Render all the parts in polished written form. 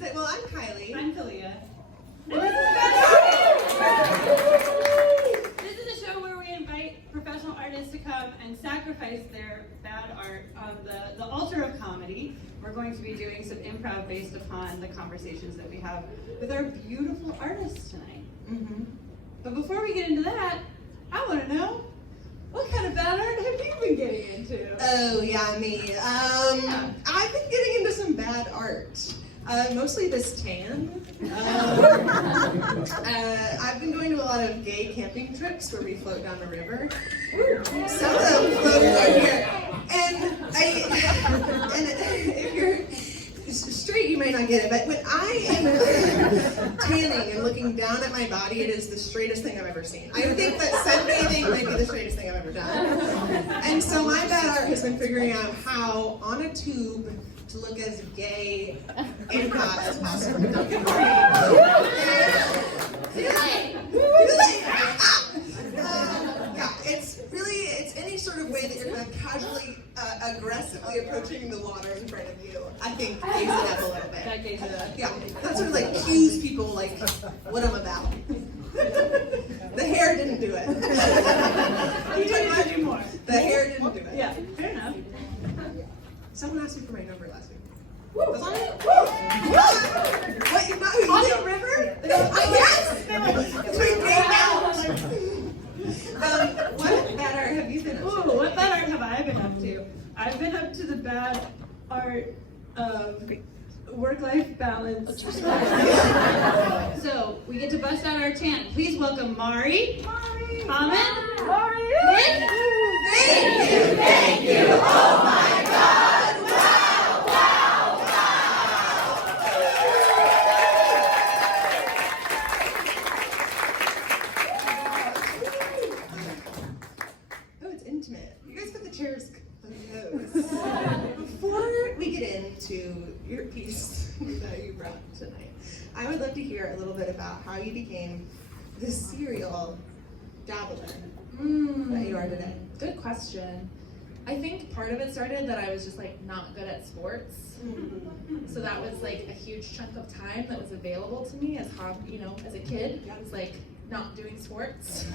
Well, I'm Kylie. I'm Kalia. This is a show where we invite professional artists to come and sacrifice their bad art on the altar of comedy. We're going to be doing some improv based upon the conversations that we have with our beautiful artists tonight. Mm-hmm. But before we get into that, I want to know, what kind of bad art have you been getting into? Oh, yeah, me. I've been getting into some bad art. Mostly this tan. I've been going to a lot of gay camping trips where we float down the river. Some of them float over here. And if you're straight, you might not get it, but when I am tanning and looking down at my body, it is the straightest thing I've ever seen. I think that sunbathing might be the straightest thing I've ever done. And so my bad art has been figuring out how, on a tube, to look as gay and hot as possible. Don't get yeah, it's any sort of way that you're kind of casually, aggressively approaching the water in front of you. I think gays it up a little bit. That gays it up. Yeah, that sort of like cues people like what I'm about. The hair didn't do it. You need to do more. The hair didn't do it. Yeah, fair enough. Someone asked me for my number last week. Was on it? What, you know who you On did? the river? Yes! It's my day out! What bad art have you been up to? Ooh, what bad art have I been up to? I've been up to the bad art of work-life balance. So, we get to bust out our chant. Please welcome Mari, Amen, Nick. Thank you, oh my God! Oh, it's intimate. You guys got the chairs close. Before we get into your piece that you brought tonight, I would love to hear a little bit about how you became the serial dabbler that you are today. Good question. I think part of it started that I was just like not good at sports. So that was like a huge chunk of time that was available to me as as a kid. I was like not doing sports.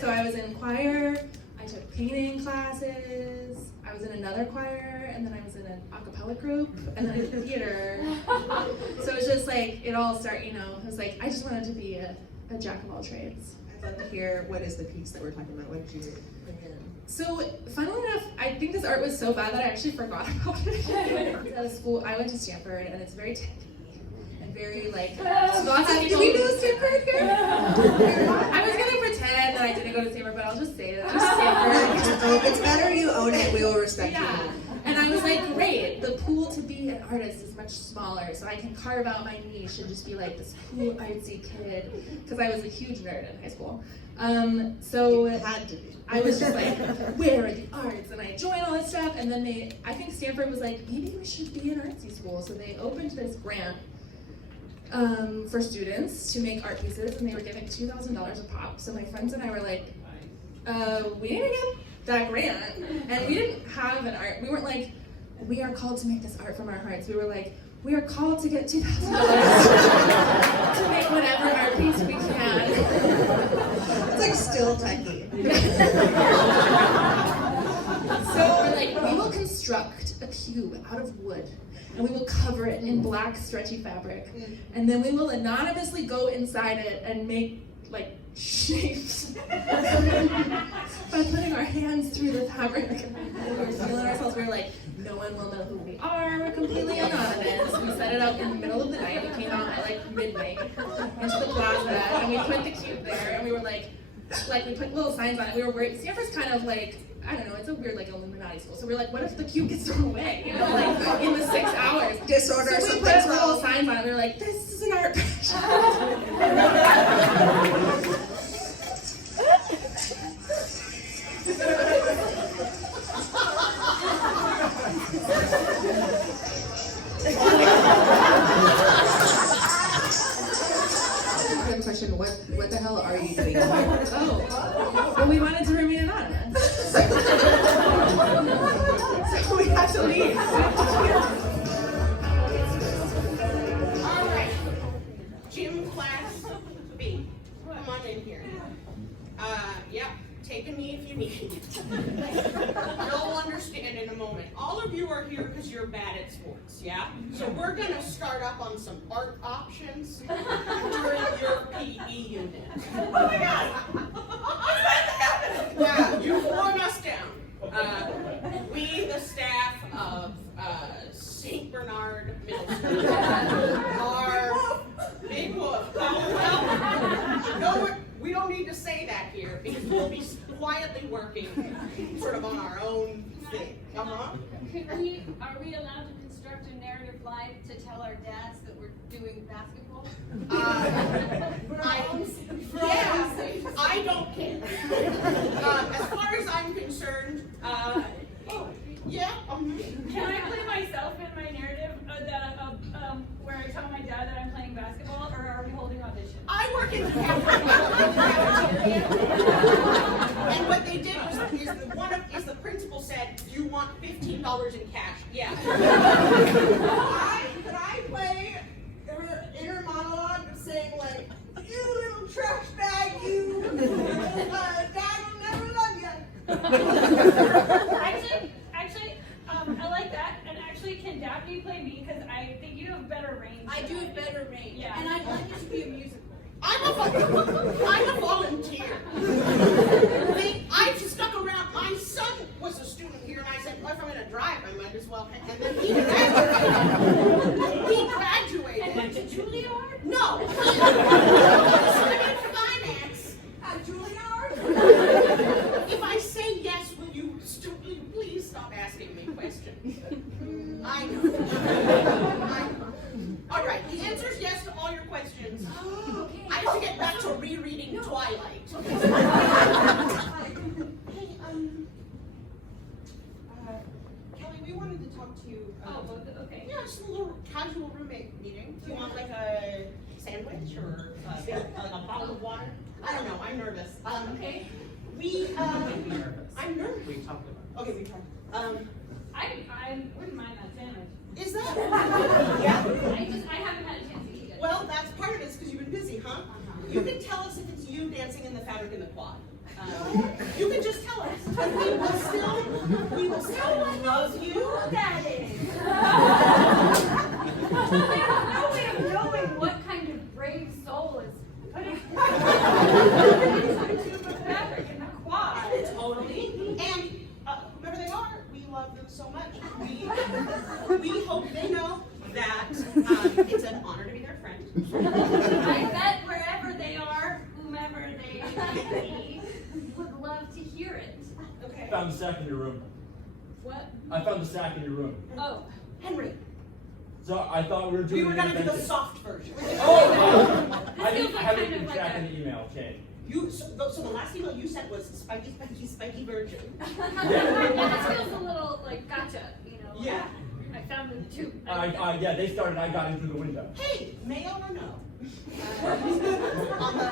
So I was in choir, I took painting classes, I was in another choir, and then I was in an a cappella group, and then I did theater. So it's just like it all started, it was like I just wanted to be a jack of all trades. I'd love to hear what is the piece that we're talking about. What did you bring in? So, funnily enough, I think this art was so bad that I actually forgot about it. At school, I went to Stanford, and it's very techy and very like. Lots of people. Did we go to Stanford here? I was gonna pretend that I didn't go to Stanford, but I'll just say that Stanford. It's better you own it. We will respect Yeah. you. And I was like, great, the pool to be an artist is much smaller, so I can carve out my niche and just be like this cool artsy kid, because I was a huge nerd in high school. So You had to be. I was just like, where are the arts? And I joined all this stuff, and then I think Stanford was like, maybe we should be an artsy school. So they opened this grant for students to make art pieces, and they were giving $2,000 a pop. So my friends and I were like, we need to get that grant. And we didn't have an art, we weren't like, we are called to make this art from our hearts. We were like, we are called to get $2,000 to make whatever art piece we can. It's like still techy. So we're like, we will construct a cube out of wood, and we will cover it in black stretchy fabric, and then we will anonymously go inside it and make like shapes by putting our hands through the fabric. And we were feeling ourselves, we were like, no one will know who we are, we're completely anonymous. We set it up in the middle of the night, we came out at like midnight into the plaza, and we put the cube there, and we were like we put little signs on it. We were worried, Stanford's kind of like, I don't know, it's a weird like Illuminati school. So we're like, what if the cube gets thrown away? Like in the 6 hours. Disorder, So we something's put little wrong. signs on it. We were like, this is an art project. Good question. What the hell are you doing? Oh, well, we wanted to remain anonymous. So we had to leave. Yeah, take a knee if you need it. You'll understand in a moment. All of you are here because you're bad at sports, yeah? So we're gonna start up on some art options during your PE unit. Oh my God! Yeah, you've worn us down. We, the staff of St. Bernard Middle School, are Big Wolf. Oh, well, no, we don't need to say that here because we'll be quietly working sort of on our own thing. Are we allowed to construct a narrative life to tell our dads that we're doing basketball? I don't care. As far as I'm concerned, yeah. Can I play myself in my narrative where I tell my dad that I'm playing basketball, or are we holding audition? I work in the cafeteria. And what they did is the principal said, "You want $15 in cash?" Yeah. Could I play inner monologue saying like, "You little trash bag, you, Dad will never love you." Actually, I like that. And actually, can Daphne play me? Because I think you have better range. I do have better range. Yeah. And I'd like it to be a musical. I'm a volunteer. I stuck around. My son was a student here, and I said, well, if I'm going to drive, I might as well. And then he graduated. He graduated. And went to Juilliard? No. He studied finance at Juilliard. If I say yes, will you please stop asking me questions? I know. All right, the answer is yes to all your questions. Oh, okay. I have to get back to rereading Twilight. Hey, Kelly, we wanted to talk to you. Okay. Yeah, just a little casual roommate meeting. Do you want like a sandwich or a bottle of water? I don't know. I'm nervous. Okay. I'm nervous. We talked about Okay, we talked. I wouldn't mind that sandwich. Is that? Yeah. I haven't had a chance to eat it. Well, that's part of it, because you've been busy, huh? You can tell us if it's you dancing in the fabric in the quad. You can just tell us. And we will still love you. That is. There's no way of knowing what kind of brave soul is putting the fabric in the quad. Totally. And whoever they are, we love them so much. We hope they know that it's an honor to be their friend. I bet wherever they are, whomever they be, would love to hear it. Okay. Found the sack in your room. What? I found the sack in your room. Oh. Henry, So I thought we were doing we were going to do the invention. soft version. Oh! I This didn't feels like have kind it of like track a- in the email chain. So the last email you sent was spiky, spiky, spiky virgin. Yeah, this feels a little like gotcha, you know. Yeah. I found the two. Yeah, they started, I got in through the window. Hey, male or no? On the,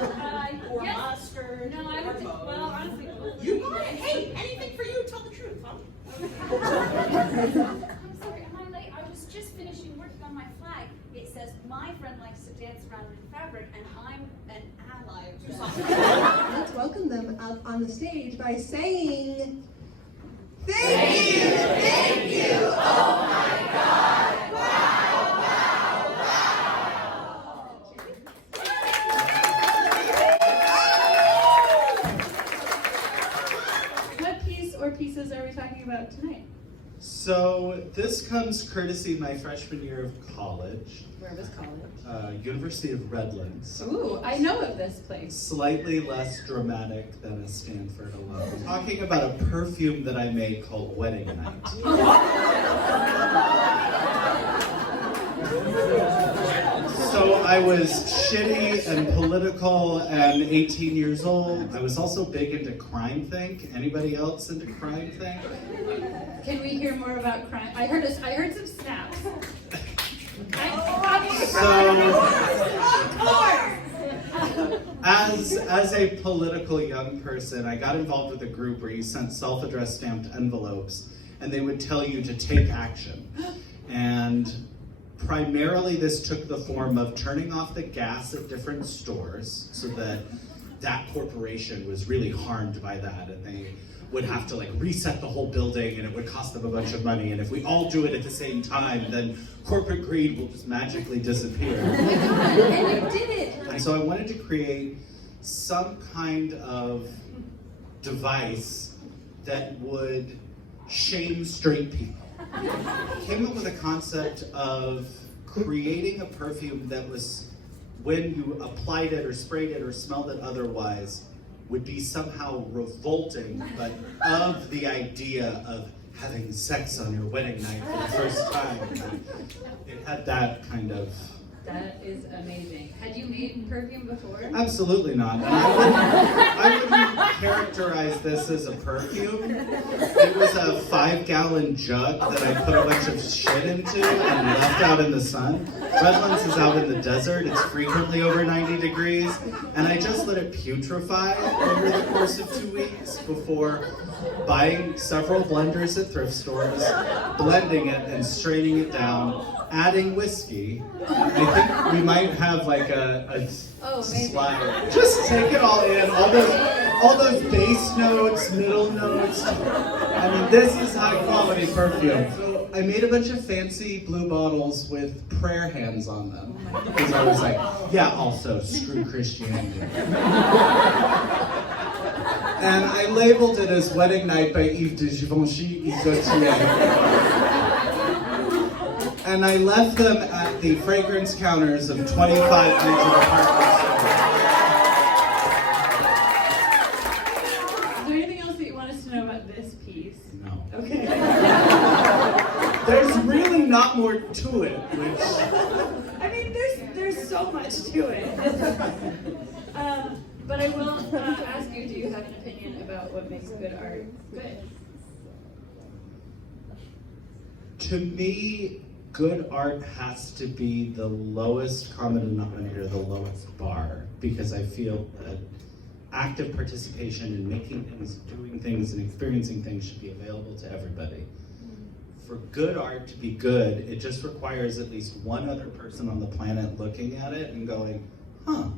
or yes. mustard, No, I or would. both. Well, honestly, both. You got it. Hey, anything for you, tell the truth, huh? I'm sorry, am I late? I was just finishing working on my flag. It says, my friend likes to dance around in fabric, and I'm an ally of that. Let's welcome them up on the stage by saying, thank you, thank you, oh my God, wow, wow, wow. What piece or pieces are we talking about tonight? So this comes courtesy my freshman year of college, Where was college? University of Redlands. Ooh, I know of this place. Slightly less dramatic than a Stanford alum. Talking about a perfume that I made called Wedding Night. So I was shitty and political and 18 years old. I was also big into Crime Think. Anybody else into Crime Think? Can we hear more about crime? I heard some snaps. As a political young person, I got involved with a group where you sent self-addressed stamped envelopes and they would tell you to take action. And primarily this took the form of turning off the gas at different stores so that that corporation was really harmed by that, and they would have to like reset the whole building, and it would cost them a bunch of money, and if we all do it at the same time, then corporate greed will just magically disappear. And you did it! And so I wanted to create some kind of device that would shame straight people. Came up with a concept of creating a perfume that was, when you applied it or sprayed it or smelled it otherwise, would be somehow revolting, but of the idea of having sex on your wedding night for the first time. It had that kind of... That is amazing. Had you made perfume before? Absolutely not. And I wouldn't characterize this as a perfume. It was a 5-gallon jug that I put a bunch of shit into and left out in the sun. Redlands is out in the desert. It's frequently over 90 degrees. And I just let it putrefy over the course of 2 weeks before buying several blenders at thrift stores, blending it and straining it down, adding whiskey. I think we might have like a slide. Just take it all in, all those bass notes, middle notes. I mean, this is high quality perfume. So I made a bunch of fancy blue bottles with prayer hands on them. Because I was like, yeah, also, screw Christianity. And I labeled it as Wedding Night by Yves de Givenchy et Gaultier. And I left them at the fragrance counters of 25 major department stores. Is there anything else that you want us to know about this piece? No. Okay. There's really not more to it, which... I mean, there's so much to it. But I will ask you, do you have an opinion about what makes good art good? To me, good art has to be the lowest common denominator, the lowest bar, because I feel that active participation in making things, doing things, and experiencing things should be available to everybody. For good art to be good, it just requires at least one other person on the planet looking at it and going, huh,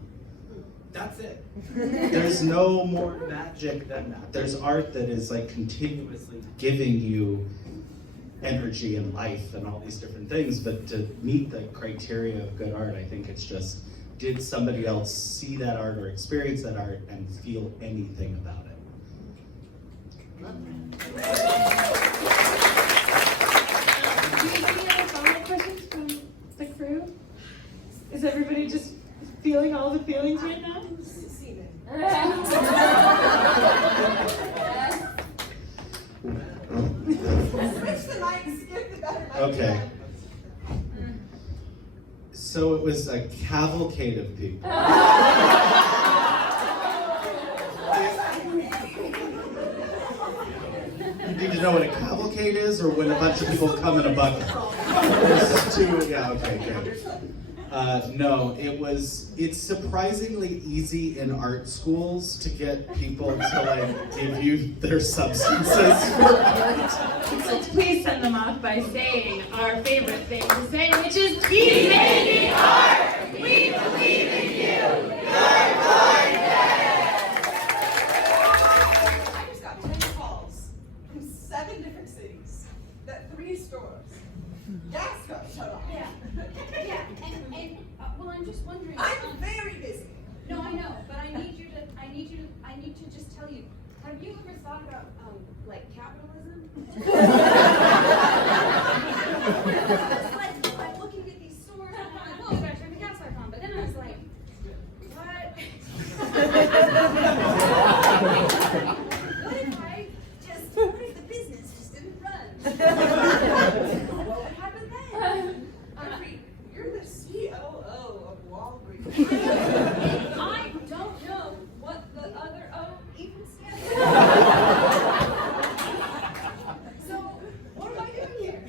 that's it. There's no more magic than that. There's art that is like continuously giving you energy and life and all these different things, but to meet the criteria of good art, I think it's just, did somebody else see that art or experience that art and feel anything about it? Do you have any other follow-up questions from the crew? Is everybody just feeling all the feelings right now? The Okay. So it was a cavalcade of people. You need to know what a cavalcade is, or when a bunch of people come in a bucket? There's two, yeah, okay, good. No, it's surprisingly easy in art schools to get people to like give you their substances for art. So please send them off by saying our favorite thing to say, which is keep making art! We believe in you! You're gorgeous! I just got 10 calls from 7 different cities, that 3 stores. Gas got shut off. Yeah, well, I'm just wondering. I'm very busy. No, I know, but I need to just tell you. Have you ever thought about like capitalism? It's like I'm looking at these stores and I'm like, oh, I gotta turn the gas light on. But then I was like, what? What if the business just didn't run? What would happen then? You're the COO of Walgreens. I don't know what the other O even stands for. So, what am I doing here?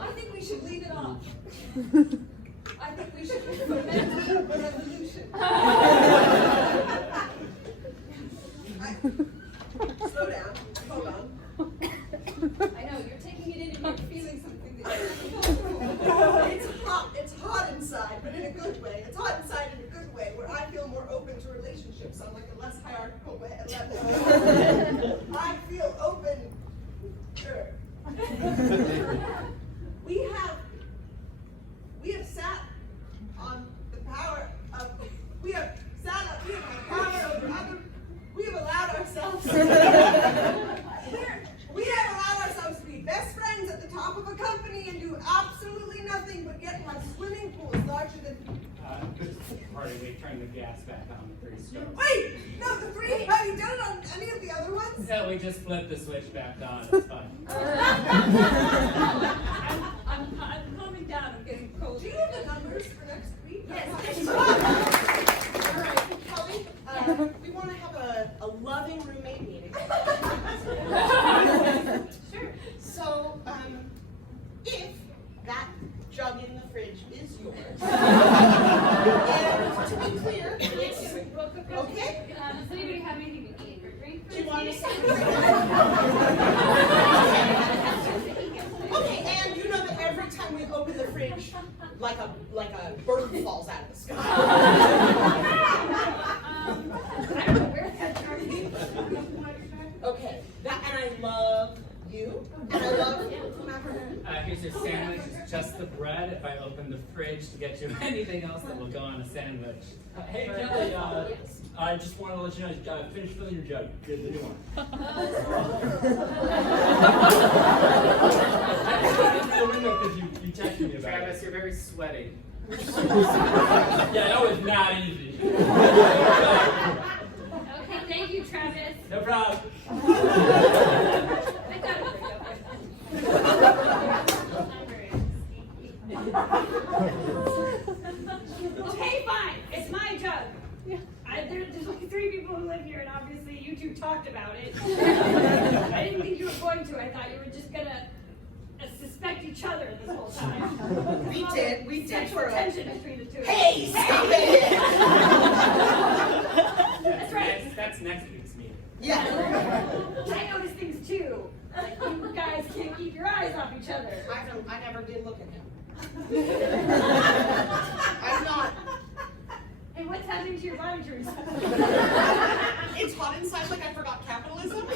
I think we should leave it off. I think we should implement a revolution. Slow down. Hold on. I know, you're taking it in and you're feeling something that It's hot inside, but in a good way. It's hot inside in a good way, where I feel more open to relationships. I'm like a I feel open. We have sat on the power of, we have had power over others. We have allowed ourselves, we have allowed ourselves to be best friends at the top of a company and do absolutely nothing but get in my swimming pools larger than. Party, we turned the gas back on the 3 strokes. Wait, no, the three. Have you done it on any of the other ones? No, we just flipped the switch back on. It's fine. I'm calming down. I'm getting cold. Do you have the numbers for next week? Yes. All right, Kelly, we want to have a loving roommate meeting. Sure. So, if that jug in the fridge is yours, and to be clear, it's Well, quick question. okay. Does anybody have anything to eat or drink for Do you this want to meeting? say? Okay, and you know that every time we open the fridge, like a bird falls out of the sky. I don't know where that's from. Okay, that, and I love you, and I love whomever. Here's your sandwich. It's just the bread. If I open the fridge to get you anything else that will go on a sandwich. Hey Kelly, I just wanted to let you know I finished filling your jug. The new one. Because you texted me about Travis, it. you're very sweaty. Yeah, that was not easy. Okay, thank you, Travis. No problem. I got it. Okay, fine. It's my jug. There's only 3 people who live here, and obviously you two talked about it. I didn't think you were going to. I thought you were just gonna suspect each other this whole time. We did Sexual for a. tension between the two. Hey, stop it! That's right. That's next week's meeting. Yeah. I notice things too. Like you guys can't keep your eyes off each other. I never did look at him. I'm not. And what's happening to your monitors? It's hot inside like I forgot capitalism.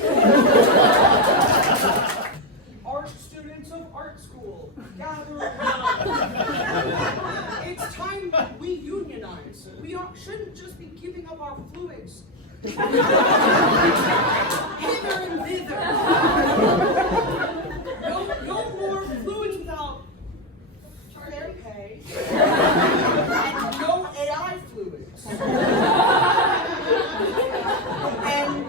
Art students of art school, gather around. It's time we unionize. We shouldn't just be giving up our fluids. Hither and thither. No more fluids without fair pay. And no AI fluids. And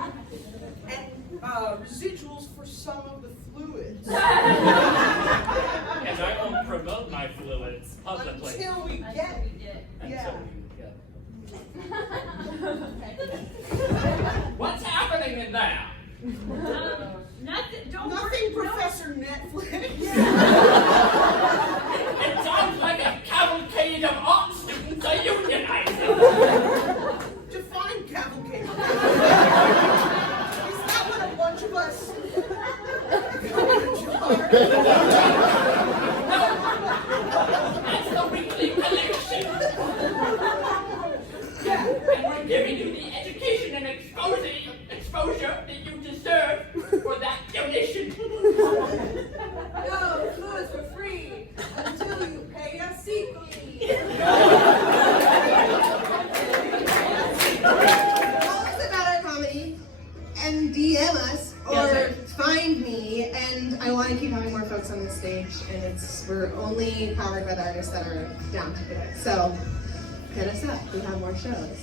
residuals for some of the fluids. And I won't promote my fluids publicly. Until we get Until we get. What's happening in there? Nothing. Don't nothing, worry. Professor Netflix. It sounds like a cavalcade of art students are unionizing. Define cavalcade. Is that what a bunch of us are? That's the weekly collection. Yeah. And we're giving you the education and exposure that you deserve for that donation. No, fluids for free until you pay us equally. Tell us about our comedy and DM us or find me, and I want to keep having more folks on the stage, and we're only powered by the artists that are down to do it. So hit us up. We have more shows.